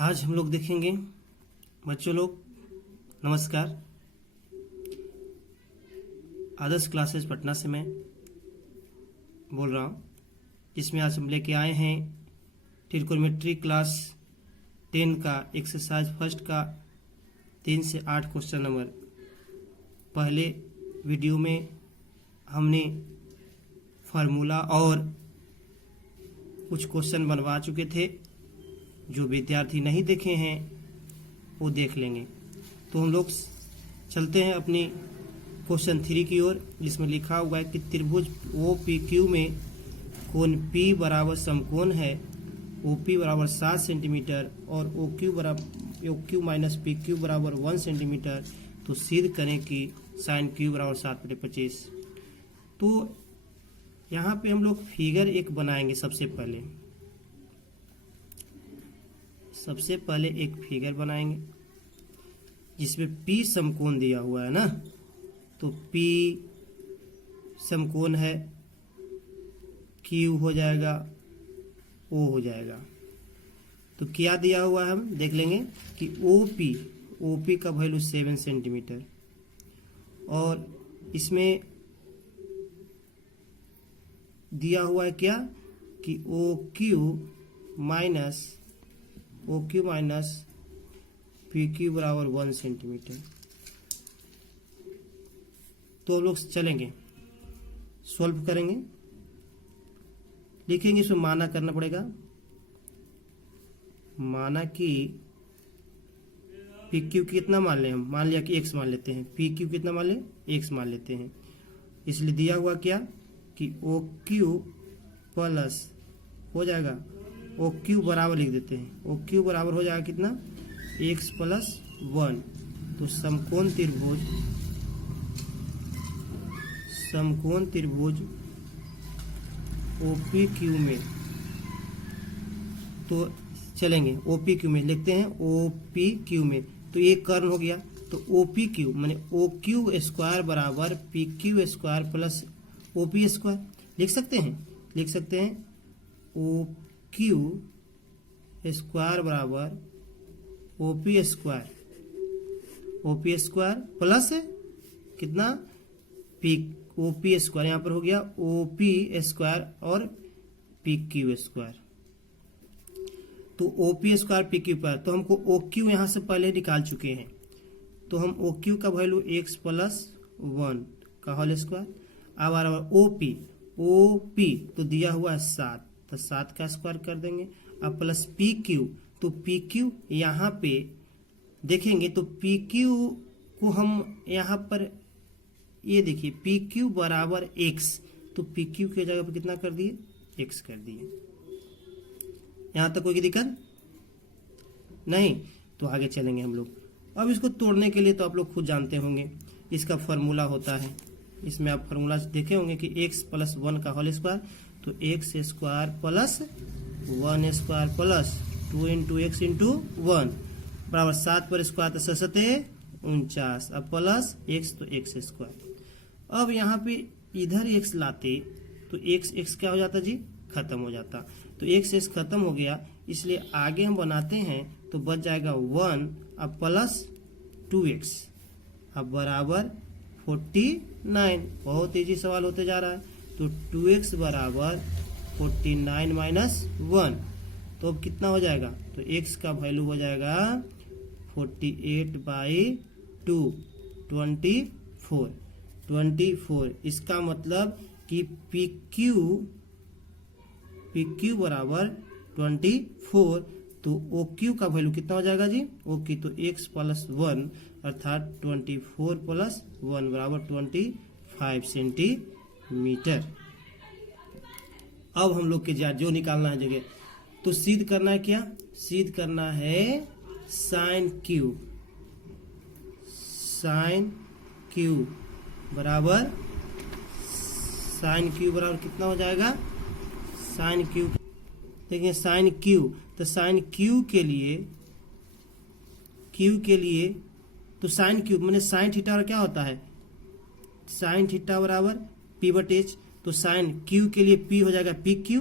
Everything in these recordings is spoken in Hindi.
आज हम लोग देखेंगे बच्चों लोग नमस्कार। आदर्श क्लासेस पटना से मैं बोल रहा हूँ, जिसमें आज हम लेके आए हैं ट्रिग्नोमेट्री क्लास 10 का एक्सरसाइज फर्स्ट का 3 से 8 क्वेश्चन नंबर। पहले वीडियो में हमने फार्मूला और कुछ क्वेश्चन बनवा चुके थे, जो विद्यार्थी नहीं देखे हैं वो देख लेंगे। तो हम लोग चलते हैं अपनी क्वेश्चन 3 की ओर, जिसमें लिखा हुआ है कि त्रिभुज OPQ में कोण P बराबर समकोण है। OP बराबर 7 सेंटीमीटर और OQ माइनस PQ बराबर 1 सेंटीमीटर। तो सिद्ध करें कि साइन Q बराबर 7/25। तो यहाँ पे हम लोग फिगर एक बनाएंगे। सबसे पहले एक फिगर बनाएंगे जिसमें P समकोण दिया हुआ है ना। तो P समकोण है, Q हो जाएगा, O हो जाएगा। तो क्या दिया हुआ है हम देख लेंगे कि OP का वैल्यू 7 सेंटीमीटर और इसमें दिया हुआ है क्या कि OQ माइनस PQ बराबर 1 सेंटीमीटर। तो हम लोग चलेंगे, सॉल्व करेंगे, लिखेंगे। इसमें माना करना पड़ेगा। माना कि PQ कितना मान लें हम, मान लिया कि x मान लेते हैं। PQ कितना मान लें, x मान लेते हैं। इसलिए दिया हुआ क्या कि OQ प्लस हो जाएगा, OQ बराबर लिख देते हैं। OQ बराबर हो जाएगा कितना, x प्लस 1। तो समकोण त्रिभुज OPQ में, तो चलेंगे OPQ में लिखते हैं। OPQ में तो ये कर्ण हो गया। तो OPQ माने OQ स्क्वायर बराबर PQ square plus OP square लिख सकते हैं। OQ स्क्वायर बराबर OP स्क्वायर प्लस कितना OP स्क्वायर, यहाँ पर हो गया OP स्क्वायर और PQ स्क्वायर। तो OP स्क्वायर PQ पर, तो हमको OQ यहाँ से पहले निकाल चुके हैं। तो हम OQ का वैल्यू x प्लस 1 का होल स्क्वायर। अब आ रहा OP तो दिया हुआ है 7, तो 7 का स्क्वायर कर देंगे। अब प्लस PQ, तो PQ यहाँ पे देखेंगे तो PQ को हम यहाँ पर ये देखिए PQ बराबर x, तो PQ के जगह पर कितना कर दिए, x कर दिए। यहाँ तक कोई दिक्कत नहीं। तो आगे चलेंगे हम लोग। अब इसको तोड़ने के लिए तो आप लोग खुद जानते होंगे, इसका फॉर्मूला होता है। इसमें आप फार्मूला देखे होंगे कि x प्लस 1 का होल स्क्वायर, तो x square plus 1 square plus 2 into x into 1 बराबर 7 पर स्क्वायर, तो 7 49। अब प्लस x, तो x स्क्वायर। अब यहाँ पे इधर x लाते तो x क्या हो जाता जी, खत्म हो जाता। तो x खत्म हो गया, इसलिए आगे हम बनाते हैं तो बच जाएगा 1। अब प्लस 2x, अब बराबर 49। बहुत इजी सवाल होते जा रहा है। तो 2x बराबर 49 माइनस 1, तो अब कितना हो जाएगा, तो x का वैल्यू हो जाएगा 48/2 24। इसका मतलब कि PQ बराबर 24। तो OQ का वैल्यू कितना हो जाएगा जी, OQ तो x प्लस 1 अर्थात 24 प्लस 1 बराबर 25 सेंटीमीटर। अब हम लोग के जो निकालना है जगह, तो सिद्ध करना है क्या, सिद्ध करना है साइन Q बराबर कितना हो जाएगा, साइन Q। देखिए साइन Q, तो साइन Q के लिए तो साइन Q मैंने साइन थीटा क्या होता है, साइन थीटा बराबर P/h। तो साइन Q के लिए P हो जाएगा PQ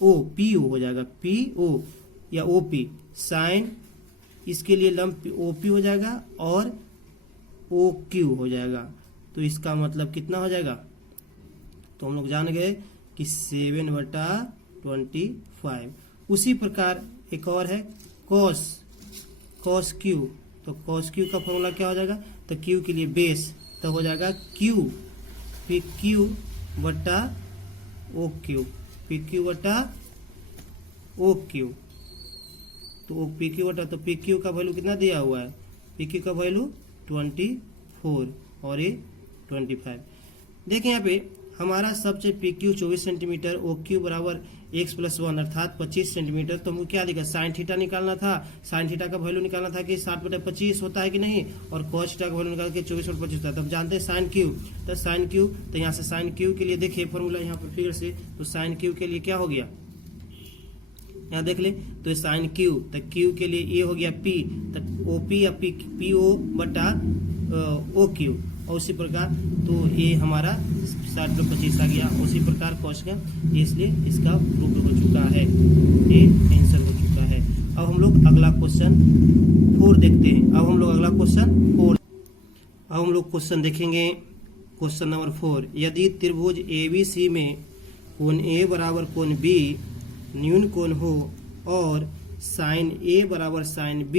ओ पी ओ हो जाएगा, पी ओ या ओ पी। साइन इसके लिए लंब ओ पी हो जाएगा और ओ क्यू हो जाएगा। तो इसका मतलब कितना हो जाएगा, तो हम लोग जान गए कि 7/25। उसी प्रकार एक और है कॉस, कॉस क्यू। तो कॉस क्यू का फॉर्मूला क्या हो जाएगा, तो क्यू के लिए बेस तो हो जाएगा क्यू पी क्यू बटा ओ क्यू, पी क्यू बटा ओ क्यू। तो पी क्यू बटा, तो पी क्यू का वैल्यू कितना दिया हुआ है, पी क्यू का वैल्यू 24 और ये 25। देखिए यहाँ पे हमारा सबसे P Q 24 centimetre, O Q बराबर x+1 अर्थात 25 सेंटीमीटर। तो हमको क्या दिखा, साइन थीटा निकालना था। साइन थीटा का वैल्यू निकालना था कि 60/25 होता है कि नहीं, और कॉस थीटा का वैल्यू निकाल के 24/25 होता है। तब जानते हैं साइन क्यू, तो साइन क्यू, तो यहाँ से साइन क्यू के लिए देखिए फॉर्मूला यहाँ पर फिगर से, तो साइन क्यू के लिए क्या हो गया, यहाँ देख ले, तो साइन क्यू, तो क्यू के लिए ये हो गया पी, तो ओ पी या पी ओ बटा ओ क्यू। और उसी प्रकार तो ये हमारा 60/25 आ गया। उसी प्रकार कॉस का, इसलिए इसका प्रूफ हो चुका है, ये आंसर हो चुका है। अब हम लोग अगला क्वेश्चन 4 देखते हैं। अब हम लोग अगला क्वेश्चन 4, अब हम लोग क्वेश्चन देखेंगे क्वेश्चन नंबर 4। यदि त्रिभुज ABC में कोण A बराबर कोण B न्यून कोण हो और साइन A बराबर साइन B,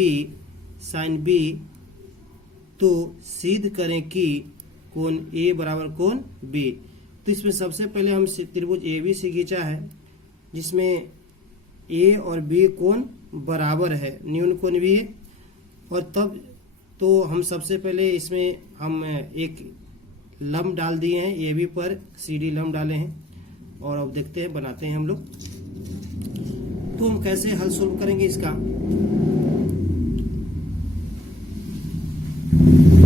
तो सिद्ध करें कि कोण A बराबर कोण B। तो इसमें सबसे पहले हम त्रिभुज ABC खींचा है जिसमें A और B कोण बराबर है, न्यून कोण भी है। और तब तो हम सबसे पहले इसमें हम एक लंब डाल दिए हैं, AB पर CD लंब डाले हैं, और अब देखते हैं बनाते हैं हम लोग। तो हम कैसे हल सोल्व करेंगे इसका,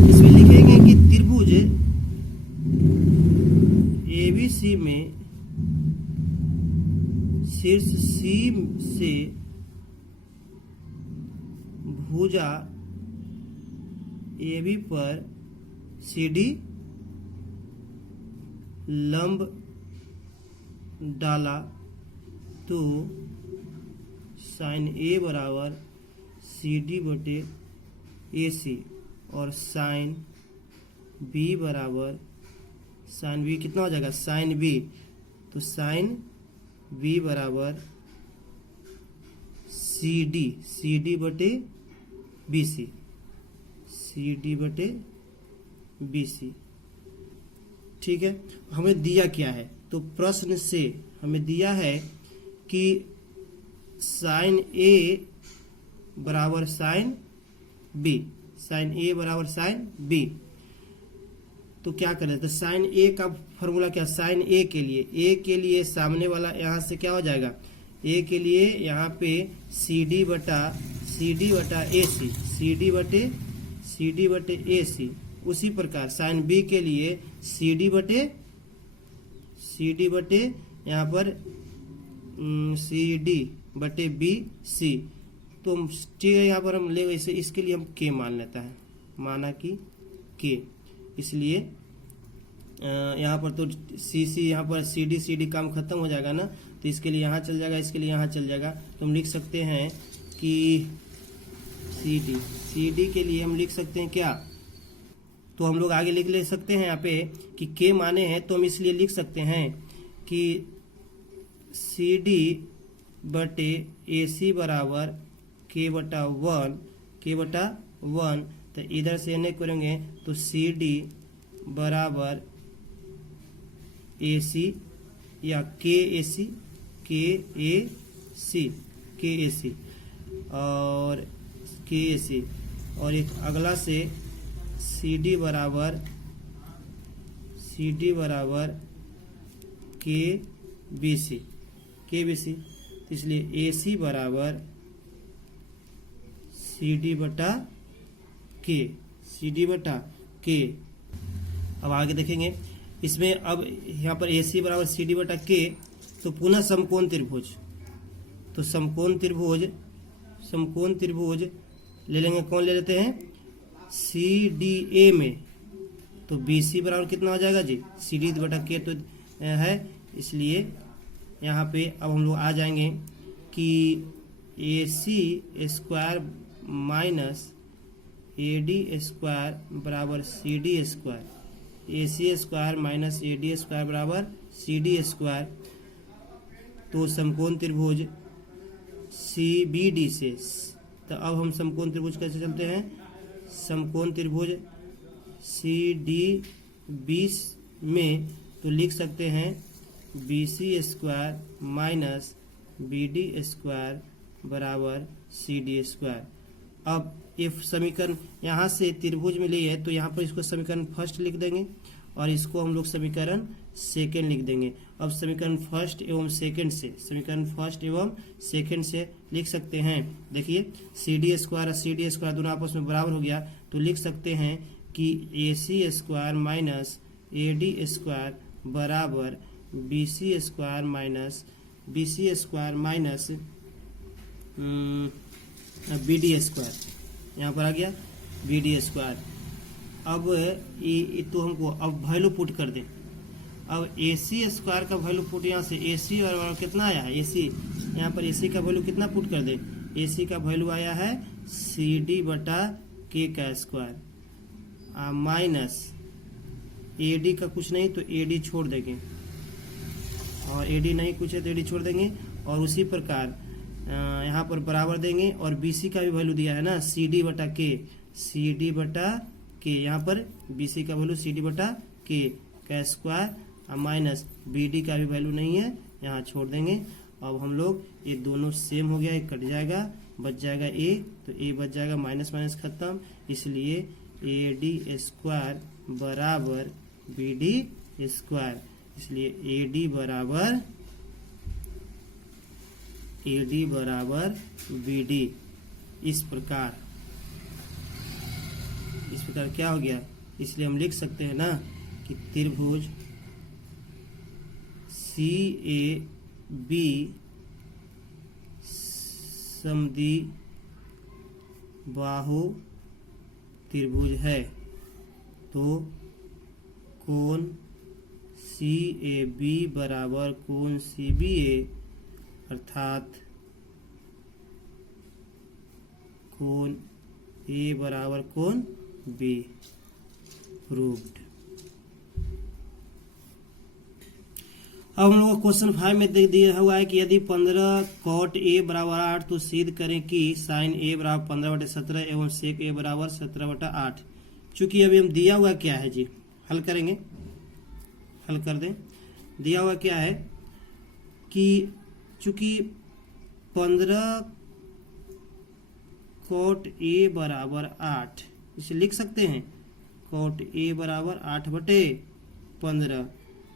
इसमें लिखेंगे कि त्रिभुज ABC में शीर्ष C से भुजा AB पर CD लंब डाला तो साइन A बराबर CD/AC और साइन B बराबर साइन B कितना हो जाएगा, साइन B, तो साइन B बराबर CD/BC, CD/BC। ठीक है, हमें दिया क्या है, तो प्रश्न से हमें दिया है कि साइन A बराबर साइन B, साइन A बराबर साइन B। तो क्या करें, तो साइन A का फॉर्मूला क्या, साइन A के लिए सामने वाला यहाँ से क्या हो जाएगा, A के लिए यहाँ पे CD/AC। उसी प्रकार साइन B के लिए CD/BC। तो ठीक है, यहाँ पर हम ले इसे, इसके लिए हम K मान लेता है, माना कि K, इसलिए यहाँ पर तो CC, यहाँ पर CD काम खत्म हो जाएगा ना, तो इसके लिए यहाँ चल जाएगा, इसके लिए यहाँ चल जाएगा। तो हम लिख सकते हैं कि CD के लिए हम लिख सकते हैं क्या, तो हम लोग आगे लिख ले सकते हैं यहाँ पे कि K माने हैं, तो हम इसलिए लिख सकते हैं कि CD/AC बराबर K/1, तो इधर से नहीं करेंगे तो CD बराबर AC या KAC और एक अगला से CD बराबर KBC, तो इसलिए AC बराबर CD/K। अब आगे देखेंगे इसमें, अब यहाँ पर AC बराबर CD/K, तो पुनः समकोण त्रिभुज, तो समकोण त्रिभुज ले लेंगे, कौन ले लेते हैं, CDA में, तो BC बराबर कितना हो जाएगा जी, CD/K तो है, इसलिए यहाँ पे अब हम लोग आ जाएंगे कि AC² माइनस AD² बराबर CD², AC² माइनस AD² बराबर CD²। तो समकोण त्रिभुज CBD से, तो अब हम समकोण त्रिभुज कैसे चलते हैं, समकोण त्रिभुज CDB में तो लिख सकते हैं BC² माइनस BD² बराबर CD²। अब इफ समीकरण यहाँ से त्रिभुज में लिए है तो यहाँ पर इसको समीकरण फर्स्ट लिख देंगे और इसको हम लोग समीकरण सेकंड लिख देंगे। अब समीकरण फर्स्ट एवं सेकंड से लिख सकते हैं। देखिए CD² और CD² दोनों आपस में बराबर हो गया, तो लिख सकते हैं कि AC² माइनस AD² बराबर BC² माइनस BD²। यहाँ पर आ गया BD²। अब ये तो हमको अब वैल्यू पुट कर दें। अब AC² का वैल्यू पुट यहाँ से AC और कितना आया है, AC यहाँ पर AC का वैल्यू कितना पुट कर दें, AC का वैल्यू आया है CD/K² माइनस AD का कुछ नहीं तो AD छोड़ देंगे, और AD नहीं कुछ है तो AD छोड़ देंगे। और उसी प्रकार यहाँ पर बराबर देंगे और BC का भी वैल्यू दिया है ना CD/K, यहाँ पर BC का वैल्यू CD/K² माइनस BD का भी वैल्यू नहीं है, यहाँ छोड़ देंगे। अब हम लोग ये दोनों सेम हो गया, ये कट जाएगा, बच जाएगा A, तो A बच जाएगा, माइनस माइनस खत्म, इसलिए AD² बराबर BD², इसलिए AD बराबर BD। इस प्रकार क्या हो गया, इसलिए हम लिख सकते हैं ना कि त्रिभुज CAB समद्विबाहु त्रिभुज है, तो कोण CAB बराबर कोण CBA अर्थात कोण A बराबर कोण B प्रूव्ड। अब हम लोग क्वेश्चन 5 में दिया हुआ है कि यदि 15 cot A बराबर 8 तो सिद्ध करें कि sin A बराबर 15/17 एवं sec A बराबर 17/8। चूंकि अभी हम दिया हुआ क्या है जी, हल करेंगे, हल कर दें। दिया हुआ क्या है कि चूंकि 15 cot A बराबर 8, इसे लिख सकते हैं cot A बराबर 8/15,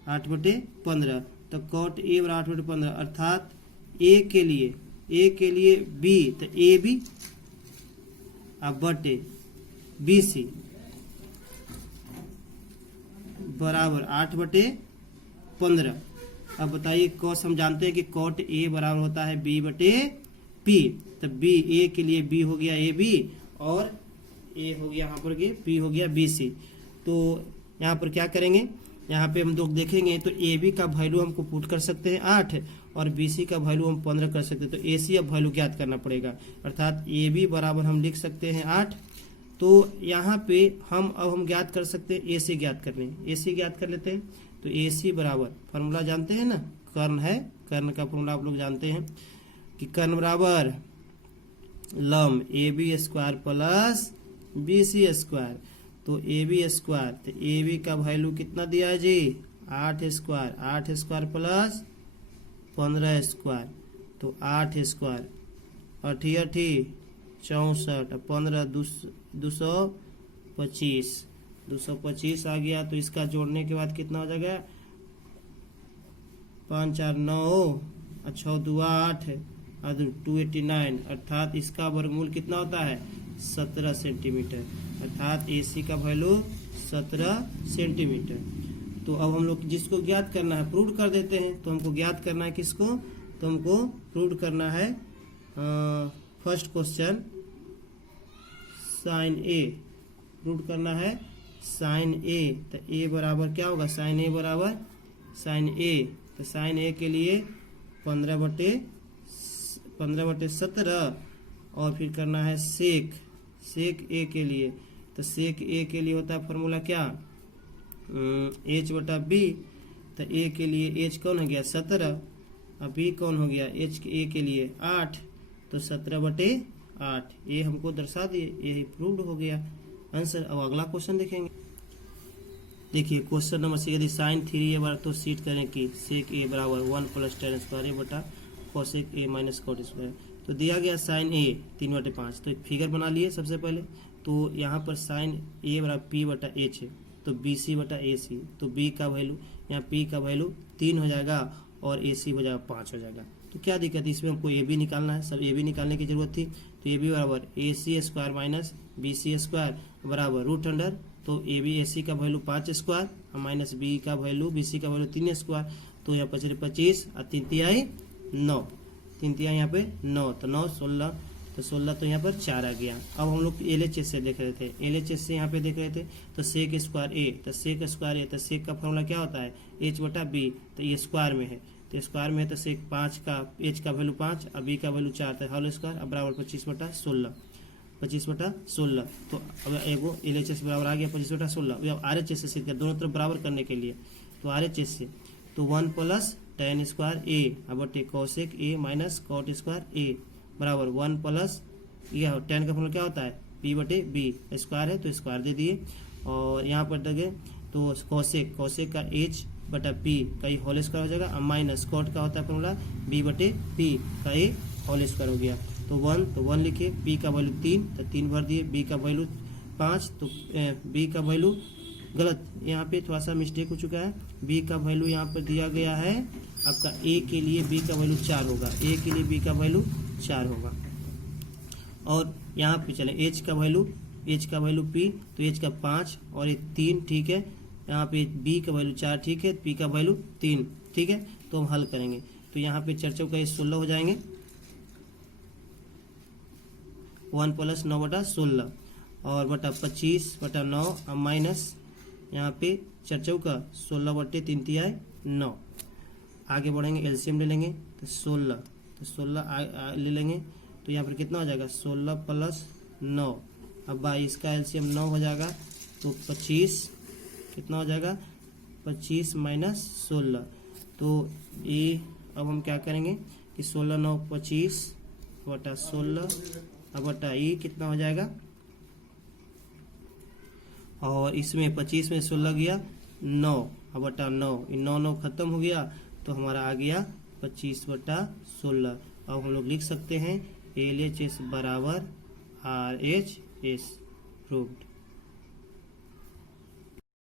8/15, तो cot A बराबर 8/15 अर्थात A के लिए B, तो AB बटे BC बराबर 8/15। अब बताइए कॉस हम जानते हैं कि cot A बराबर होता है B/P, तो B A के लिए B हो गया AB और A हो गया यहाँ पर P हो गया BC। तो यहाँ पर क्या करेंगे, यहाँ पे हम लोग देखेंगे तो AB का वैल्यू हमको पुट कर सकते हैं 8 और BC का वैल्यू हम 15 कर सकते हैं, तो AC अब वैल्यू ज्ञात करना पड़ेगा, अर्थात AB बराबर हम लिख सकते हैं 8। तो यहाँ पे हम ज्ञात कर सकते हैं AC ज्ञात करने, AC ज्ञात कर लेते हैं। तो AC बराबर फार्मूला जानते हैं ना, कर्ण है, कर्ण का फार्मूला आप लोग जानते हैं कि कर्ण बराबर लंब AB² प्लस BC²। तो AB², तो AB का वैल्यू कितना दिया है जी 8² प्लस 15², तो 8², 8 64, 15 225 आ गया। तो इसका जोड़ने के बाद कितना हो जाएगा 5 4 9 6 2 8 289, अर्थात इसका वर्गमूल कितना होता है 17 सेंटीमीटर, अर्थात AC का वैल्यू 17 सेंटीमीटर। तो अब हम लोग जिसको ज्ञात करना है प्रूव कर देते हैं। तो हमको ज्ञात करना है किसको, तो हमको प्रूव करना है first question sign A, prove करना है साइन A। तो A बराबर क्या होगा, साइन A बराबर साइन A, तो साइन A के लिए 15/17 और फिर करना है सेक ए के लिए। तो सेक ए के लिए होता है फॉर्मूला क्या, h/b। तो ए के लिए h कौन हो गया 17, अब b कौन हो गया ए के लिए 8, तो 17/8 ये हमको दर्शा दिए, ये प्रूव्ड हो गया आंसर। अब अगला क्वेश्चन देखेंगे। देखिए क्वेश्चन नंबर 6, यदि साइन 3a बार तो सीट करें कि सेक ए बराबर 1 + tan स्क्वायर a बटा cosec A minus cot square. तो दिया गया साइन ए 3/5, तो एक फिगर बना लिए सबसे पहले। तो यहाँ पर साइन ए बराबर p/h है, तो bc/ac। तो b का वैल्यू यहाँ p का वैल्यू 3 हो जाएगा और ac हो जाएगा 5 हो जाएगा। तो क्या दिक्कत है, इसमें हमको ए बी निकालना है, सब ए बी निकालने की जरूरत थी। तो ए बी बराबर ac² माइनस bc² बराबर रूट अंडर, तो ए बी AC का वैल्यू 5² माइनस बी का वैल्यू BC का वैल्यू 3²। तो यहाँ पर 25 और 3 तिहाई 9, 3 तिहाई यहाँ पे 9, तो 9 16, तो 16 तो यहाँ पर 4 आ गया। अब हम लोग LHS से देख रहे थे, LHS से यहाँ पे देख रहे थे। तो सेक स्क्वायर ए, तो सेक स्क्वायर ए, तो सेक का फॉर्मूला क्या होता है h/b। तो ये स्क्वायर में है, तो स्क्वायर में है, तो सेक 5 का h का वैल्यू 5 और b का वैल्यू 4, तो होल स्क्वायर अब बराबर 25/16, 25/16। तो अब एगो LHS बराबर आ गया 25/16। अब RHS से सीख दोनों तरफ बराबर करने के लिए, तो RHS से तो 1 + tan स्क्वायर ए बटे cosec A minus cot square A बराबर 1 + यह tan का फॉर्मूला क्या होता है p/b, स्क्वायर है तो स्क्वायर दे दिए। और यहाँ पर देंगे तो कोसेक का h/p का ये होल स्क्वायर हो जाएगा, और माइनस कॉट का होता है फॉर्मूला b/p का ये होल स्क्वायर हो गया। तो 1 लिखिए, p का वैल्यू 3 तो 3 भर दिए, b का वैल्यू 5 तो b का वैल्यू गलत, यहाँ पे थोड़ा सा मिस्टेक हो चुका है। b का वैल्यू यहाँ पर दिया गया है आपका a के लिए b का वैल्यू 4 होगा, a के लिए b का वैल्यू 4 होगा। और यहाँ पे चले h का वैल्यू p, तो h का 5 और ये 3 ठीक है। यहाँ पे b का वैल्यू 4 ठीक है, p का वैल्यू 3 ठीक है। तो हम हल करेंगे, तो यहाँ पे चर्चों का 16 हो जाएंगे, 1 + 9/16 और बटा 25/9 और माइनस यहाँ पे चर्चों का 16/3 तिहाई 9। आगे बढ़ेंगे, एलसीएम ले लेंगे, तो 16 ले लेंगे, तो यहाँ पर कितना हो जाएगा 16 + 9, अब 22 का एलसीएम 9 हो जाएगा, तो 25 कितना हो जाएगा 25 - 16। तो ये अब हम क्या करेंगे कि 16 9 25/16 अब बटा ये कितना हो जाएगा, और इसमें 25 में 16 गया 9 अब बटा 9, 9 खत्म हो गया, तो हमारा आ गया 25/16। अब हम लोग लिख सकते हैं LHS बराबर RHS प्रूव्ड।